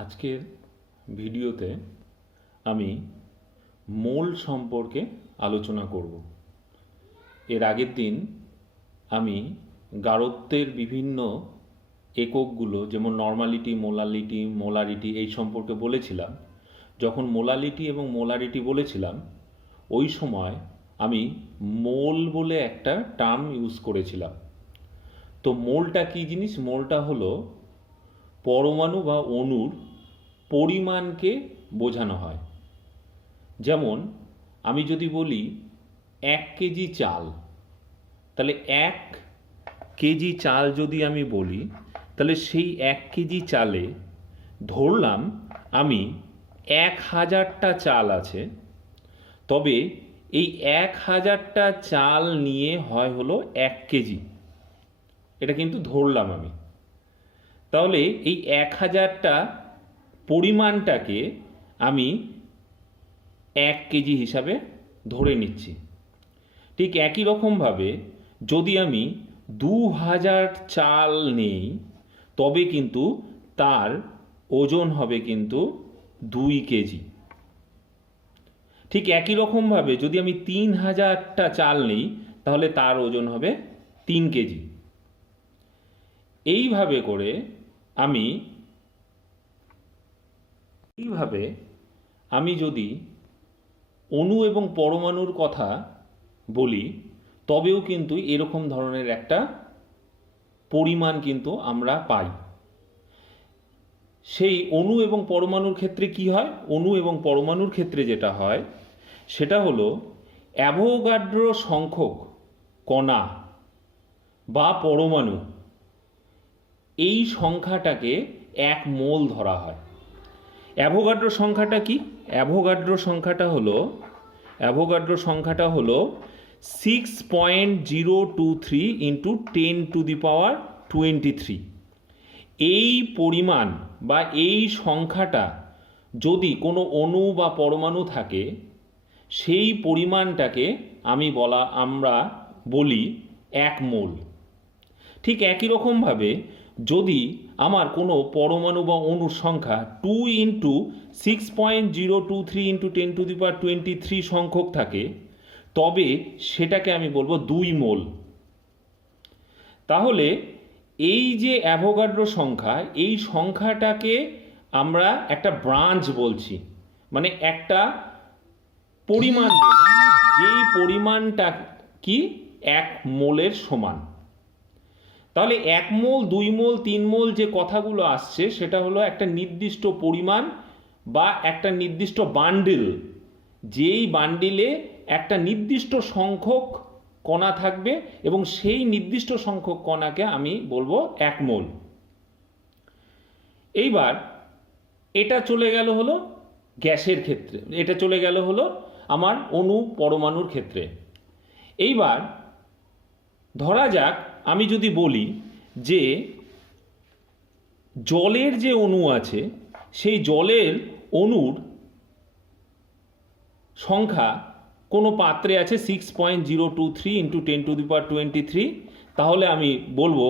আজকের ভিডিওতে আমি মোল সম্পর্কে আলোচনা করব। এর আগের দিন আমি গাঢ়ত্বের বিভিন্ন এককগুলো যেমন নর্মালিটি, মোলারিটি এই সম্পর্কে বলেছিলাম। যখন মোলালিটি এবং মোলারিটি বলেছিলাম ওই সময় আমি মোল বলে একটা টার্ম ইউজ করেছিলাম। তো মোলটা কী জিনিস? মোলটা হলো পরমাণু বা অণুর পরিমাণকে বোঝানো হয়। যেমন আমি যদি বলি 1 কেজি চাল, তাহলে 1 কেজি চাল যদি আমি বলি, তাহলে সেই 1 কেজি চালে ধরলাম আমি 1000টা চাল আছে, তবে এই 1000টা চাল নিয়ে হয় হলো 1 কেজি। এটা কিন্তু ধরলাম আমি। তাহলে এই 1000টা পরিমাণটাকে আমি 1 কেজি হিসাবে ধরে নিচ্ছি। ঠিক একই রকমভাবে যদি আমি 2000 চাল নেই, তবে কিন্তু তার ওজন হবে কিন্তু 2 কেজি। ঠিক একই রকমভাবে যদি আমি 3000টা চাল নিই, তাহলে তার ওজন হবে 3 কেজি। এইভাবে করে আমি যদি অণু এবং পরমাণুর কথা বলি, তবেও কিন্তু এরকম ধরনের একটা পরিমাণ কিন্তু আমরা পাই। সেই অণু এবং পরমাণুর ক্ষেত্রে কি হয়? অণু এবং পরমাণুর ক্ষেত্রে যেটা হয় সেটা হলো অ্যাভোগাড্রো সংখ্যক কণা বা পরমাণু, এই সংখ্যাটাকে 1 মোল ধরা হয়। অ্যাভোগাড্রো সংখ্যাটা কি? অ্যাভোগাড্রো সংখ্যাটা হলো 6.023 ইন্টু 10⁻23। এই পরিমাণ বা এই সংখ্যাটা যদি কোনো অণু বা পরমাণু থাকে, সেই পরিমাণটাকে আমরা বলি 1 মোল। ঠিক একই রকমভাবে যদি আমার কোনো পরমাণু বা অণুর সংখ্যা 2 ইন্টু 6.023 ইন্টু 10⁻23 সংখ্যক থাকে, তবে সেটাকে আমি বলবো 2 মোল। তাহলে এই যে অ্যাভোগাড্রো সংখ্যা, এই সংখ্যাটাকে আমরা একটা ব্রাঞ্চ বলছি, মানে একটা পরিমাণ বলছি, যেই পরিমাণটা কি 1 মোলের সমান। তাহলে 1 মোল, 2 মোল, 3 মোল যে কথাগুলো আসছে সেটা হলো একটা নির্দিষ্ট পরিমাণ বা একটা নির্দিষ্ট বান্ডিল, যেই বান্ডিলে একটা নির্দিষ্ট সংখ্যক কণা থাকবে এবং সেই নির্দিষ্ট সংখ্যক কণাকে আমি বলবো 1 মোল। এইবার এটা চলে গেল হলো গ্যাসের ক্ষেত্রে, এটা চলে গেল হলো আমার অণু পরমাণুর ক্ষেত্রে। এইবার ধরা যাক আমি যদি বলি যে জলের যে অণু আছে, সেই জলের অণুর সংখ্যা কোনো পাত্রে আছে 6.023 ইন্টু 10⁻23, তাহলে আমি বলবো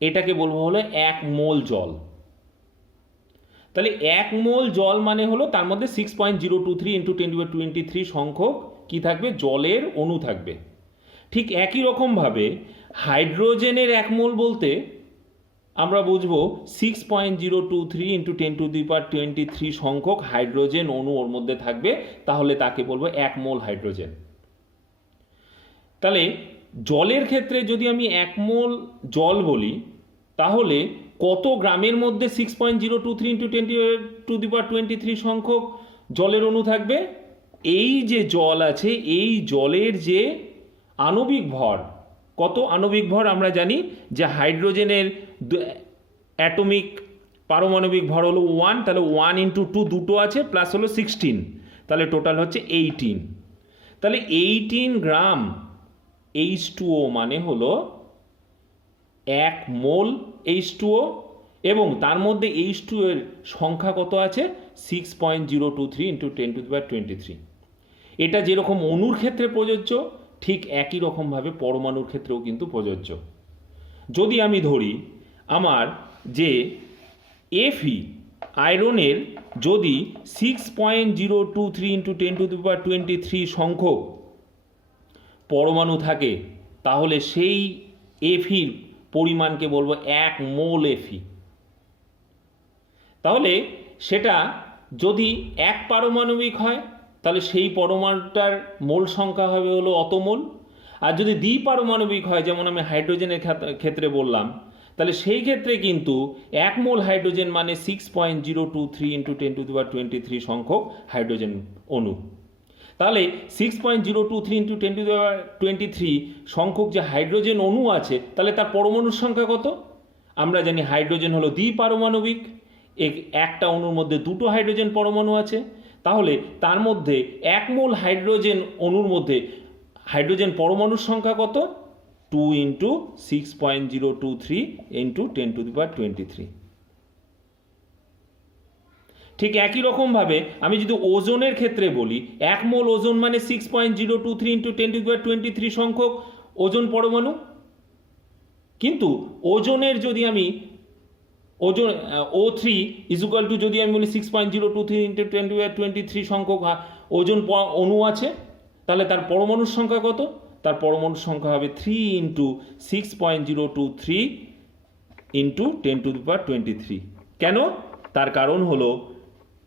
এটাকে বলবো হলো 1 মোল জল। তাহলে 1 মোল জল মানে হলো তার মধ্যে 6.023 ইন্টু 10⁻23 সংখ্যক কি থাকবে? জলের অণু থাকবে। ঠিক একই রকমভাবে হাইড্রোজেনের 1 মোল বলতে আমরা বুঝবো 6.023 ইন্টু 10⁻23 সংখ্যক হাইড্রোজেন অণু ওর মধ্যে থাকবে, তাহলে তাকে বলবো 1 মোল হাইড্রোজেন। তাহলে জলের ক্ষেত্রে যদি আমি 1 মোল জল বলি, তাহলে কত গ্রামের মধ্যে 6.023 ইন্টু 10⁻23 সংখ্যক জলের অণু থাকবে? এই যে জল আছে, এই জলের যে আণবিক ভর, কত আণবিক ভর আমরা জানি যে হাইড্রোজেনের পারমাণবিক ভর হলো 1, তাহলে 1 ইন্টু 2 দুটো আছে, প্লাস হলো 16, তাহলে টোটাল হচ্ছে 18। তাহলে 18 গ্রাম H2O মানে হলো 1 মোল H2O, এবং তার মধ্যে H2O এর সংখ্যা কত আছে? 6.023 ইন্টু 10⁻23। এটা যেরকম অণুর ক্ষেত্রে প্রযোজ্য, ঠিক একই রকমভাবে পরমাণুর ক্ষেত্রেও কিন্তু প্রযোজ্য। যদি আমি ধরি আমার যে Fe আয়রনের যদি 6.023 ইন্টু 10⁻23 সংখ্যক পরমাণু থাকে তাহলে সেই এফির পরিমাণকে বলবো 1 মোল এফি। তাহলে সেটা যদি এক পারমাণবিক হয় তাহলে সেই পরমাণুটার মোল সংখ্যা হবে হলো অত মোল। আর যদি দ্বিপারমাণবিক হয়, যেমন আমি হাইড্রোজেনের ক্ষেত্রে বললাম, তাহলে সেই ক্ষেত্রে কিন্তু 1 মোল হাইড্রোজেন মানে 6.023 ইন্টু 10⁻23 সংখ্যক হাইড্রোজেন অণু। তাহলে 6.023 ইন্টু 10⁻23 সংখ্যক যে হাইড্রোজেন অণু আছে, তাহলে তার পরমাণুর সংখ্যা কত? আমরা জানি হাইড্রোজেন হলো দ্বিপারমাণবিক, একটা অণুর মধ্যে দুটো হাইড্রোজেন পরমাণু আছে। তাহলে তার মধ্যে 1 মোল হাইড্রোজেন অণুর মধ্যে হাইড্রোজেন পরমাণুর সংখ্যা কত? 2 ইন্টু 6.023 ইন্টু 10⁻23। ঠিক একই রকমভাবে আমি যদি ওজনের ক্ষেত্রে বলি, 1 মোল ওজন মানে 6.023 ইন্টু 10⁻23 সংখ্যক ওজন পরমাণু। কিন্তু ওজনের যদি আমি ওজন O3 ইজুকাল টু যদি আমি বলি 6.023 ইন্টু 10⁻23 সংখ্যক ওজন অণু আছে, তাহলে তার পরমাণুর সংখ্যা কত? তার পরমাণুর সংখ্যা হবে 3 ইন্টু 6.023 ইন্টু 10⁻23। কেন? তার কারণ হলো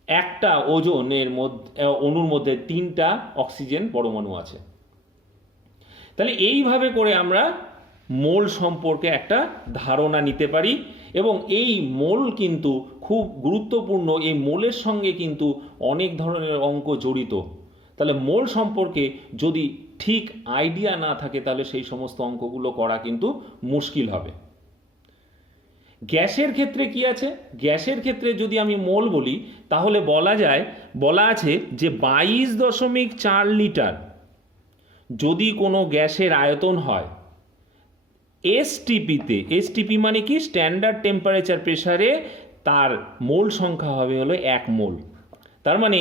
একটা ওজনের মধ্যে অণুর মধ্যে 3টা অক্সিজেন পরমাণু আছে। তাহলে এইভাবে করে আমরা মোল সম্পর্কে একটা ধারণা নিতে পারি, এবং এই মোল কিন্তু খুব গুরুত্বপূর্ণ। এই মোলের সঙ্গে কিন্তু অনেক ধরনের অঙ্ক জড়িত। তাহলে মোল সম্পর্কে যদি ঠিক আইডিয়া না থাকে তাহলে সেই সমস্ত অঙ্কগুলো করা কিন্তু মুশকিল হবে। গ্যাসের ক্ষেত্রে কি আছে? গ্যাসের ক্ষেত্রে যদি আমি মোল বলি তাহলে বলা আছে যে 22.4 লিটার যদি কোনো গ্যাসের আয়তন হয় এসটিপিতে, এসটিপি মানে কি? স্ট্যান্ডার্ড টেম্পারেচার প্রেসারে, তার মোল সংখ্যা হবে হলো 1 মোল। তার মানে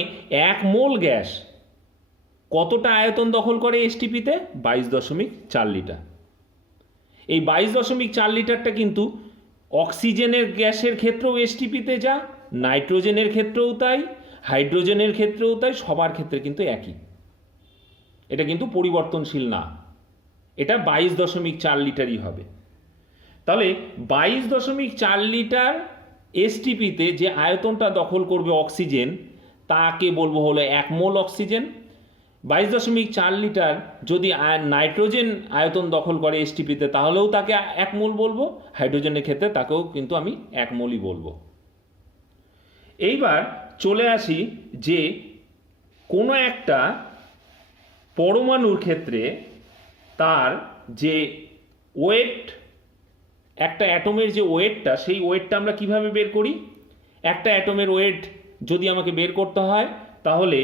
1 মোল গ্যাস কতটা আয়তন দখল করে এসটিপিতে? 22.4 লিটার। এই 22.4 লিটারটা কিন্তু অক্সিজেনের গ্যাসের ক্ষেত্রেও এসটিপিতে যা, নাইট্রোজেনের ক্ষেত্রেও তাই, হাইড্রোজেনের ক্ষেত্রেও তাই, সবার ক্ষেত্রে কিন্তু একই। এটা কিন্তু পরিবর্তনশীল না, এটা 22.4 লিটারই হবে। তাহলে 22.4 লিটার এসটিপিতে যে আয়তনটা দখল করবে অক্সিজেন, তাকে বলবো হলো 1 মোল অক্সিজেন। 22.4 লিটার যদি নাইট্রোজেন আয়তন দখল করে এসটিপিতে, তাহলেও তাকে 1 মোল বলবো। হাইড্রোজেনের ক্ষেত্রে তাকেও কিন্তু আমি 1 মোলই বলবো। এইবার চলে আসি যে কোনো একটা পরমাণুর ক্ষেত্রে তার যে ওয়েট, একটা অ্যাটমের যে ওয়েটটা, সেই ওয়েটটা আমরা কিভাবে বের করি? একটা অ্যাটমের ওয়েট যদি আমাকে বের করতে হয় তাহলে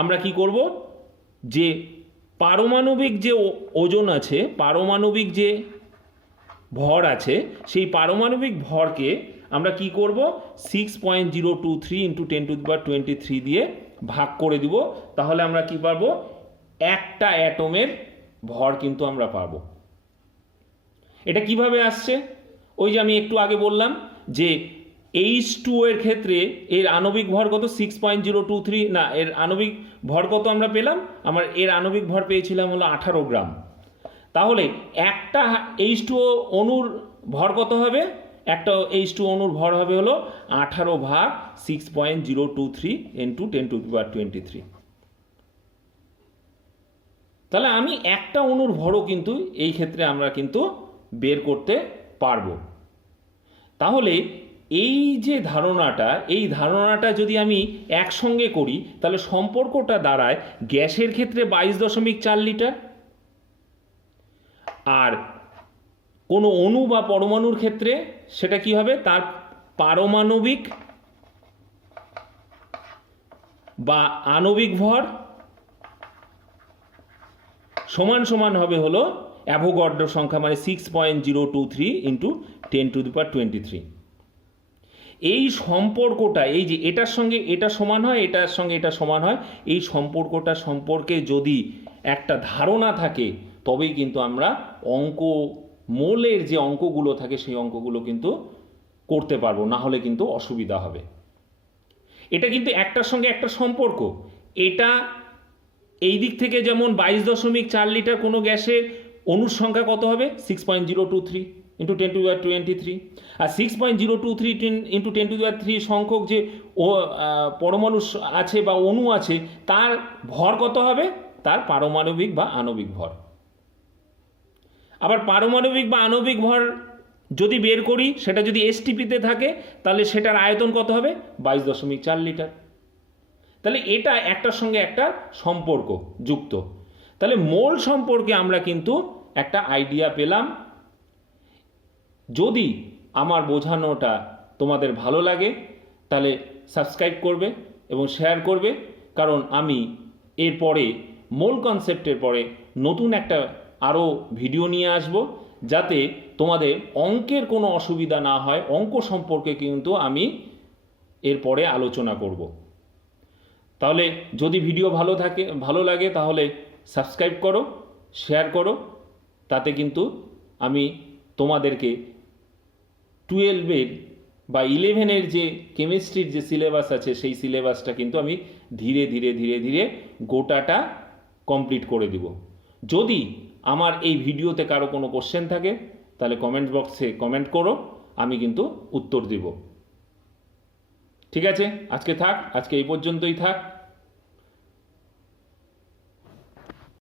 আমরা কি করব? যে পারমাণবিক যে ওজন আছে, পারমাণবিক যে ভর আছে, সেই পারমাণবিক ভরকে আমরা কি করব? 6.023 ইন্টু 10⁻23 দিয়ে ভাগ করে দিব। তাহলে আমরা কি পাবো? একটা অ্যাটমের ভর কিন্তু আমরা পাবো। এটা কিভাবে আসছে? ওই যে আমি একটু আগে বললাম যে H2O এর ক্ষেত্রে এর আণবিক ভর কত? 6.023 না, এর আণবিক ভর কত আমরা পেলাম? এর আণবিক ভর পেয়েছিলাম হলো 18 গ্রাম। তাহলে একটা H2O অণুর ভর কত হবে? একটা H2O অণুর ভর হবে হলো 18 ভাগ 6.023 ইন্টু 10⁻23। তাহলে আমি একটা অণুর ভরও কিন্তু এই ক্ষেত্রে আমরা কিন্তু বের করতে পারবো। তাহলে এই যে ধারণাটা, এই ধারণাটা যদি আমি একসঙ্গে করি তাহলে সম্পর্কটা দাঁড়ায় গ্যাসের ক্ষেত্রে 22.4 লিটার, আর কোনো অণু বা পরমাণুর ক্ষেত্রে সেটা কি হবে? তার পারমাণবিক বা আণবিক ভর সমান সমান হবে হলো অ্যাভোগাড্রো সংখ্যা, মানে 6.023 ইন্টু 10⁻23। এই সম্পর্কটা, এই যে এটার সঙ্গে এটা সমান হয়, এটার সঙ্গে এটা সমান হয়, এই সম্পর্কটা সম্পর্কে যদি একটা ধারণা থাকে তবেই কিন্তু আমরা মোলের যে অঙ্কগুলো থাকে সেই অঙ্কগুলো কিন্তু করতে পারবো, না হলে কিন্তু অসুবিধা হবে। এটা কিন্তু একটার সঙ্গে একটা সম্পর্ক। এটা এই দিক থেকে যেমন 22.4 লিটার কোনো গ্যাসের অণুর সংখ্যা কত হবে 6.023 ইন্টু 10⁻23, আর 6.023 ইন্টু 10⁻3 সংখ্যক যে পরমাণু আছে বা অণু আছে তার ভর কত হবে, তার পারমাণবিক বা আণবিক ভর। আবার পারমাণবিক বা আণবিক ভর যদি বের করি, সেটা যদি এসটিপিতে থাকে তাহলে সেটার আয়তন কত হবে 22.4 লিটার। তাহলে এটা একটার সঙ্গে একটা সম্পর্ক যুক্ত। তাহলে মোল সম্পর্কে আমরা কিন্তু একটা আইডিয়া পেলাম। যদি আমার বোঝানোটা তোমাদের ভালো লাগে তাহলে সাবস্ক্রাইব করবে এবং শেয়ার করবে, কারণ আমি এরপরে মোল কনসেপ্টের পরে নতুন একটা আরও ভিডিও নিয়ে আসব, যাতে তোমাদের অঙ্কের কোনো অসুবিধা না হয়। অঙ্ক সম্পর্কে কিন্তু আমি এরপরে আলোচনা করব। তাহলে যদি ভিডিও ভালো লাগে তাহলে সাবস্ক্রাইব করো, শেয়ার করো। তাতে কিন্তু আমি তোমাদেরকে 12-এর বা 11-এর যে কেমিস্ট্রির যে সিলেবাস আছে সেই সিলেবাসটা কিন্তু আমি ধীরে ধীরে ধীরে ধীরে গোটাটা কমপ্লিট করে দিব। যদি আমার এই ভিডিওতে কারো কোনো কোশ্চেন থাকে তাহলে কমেন্ট বক্সে কমেন্ট করো, আমি কিন্তু উত্তর দেব। ঠিক আছে, আজকে এই পর্যন্তই থাক।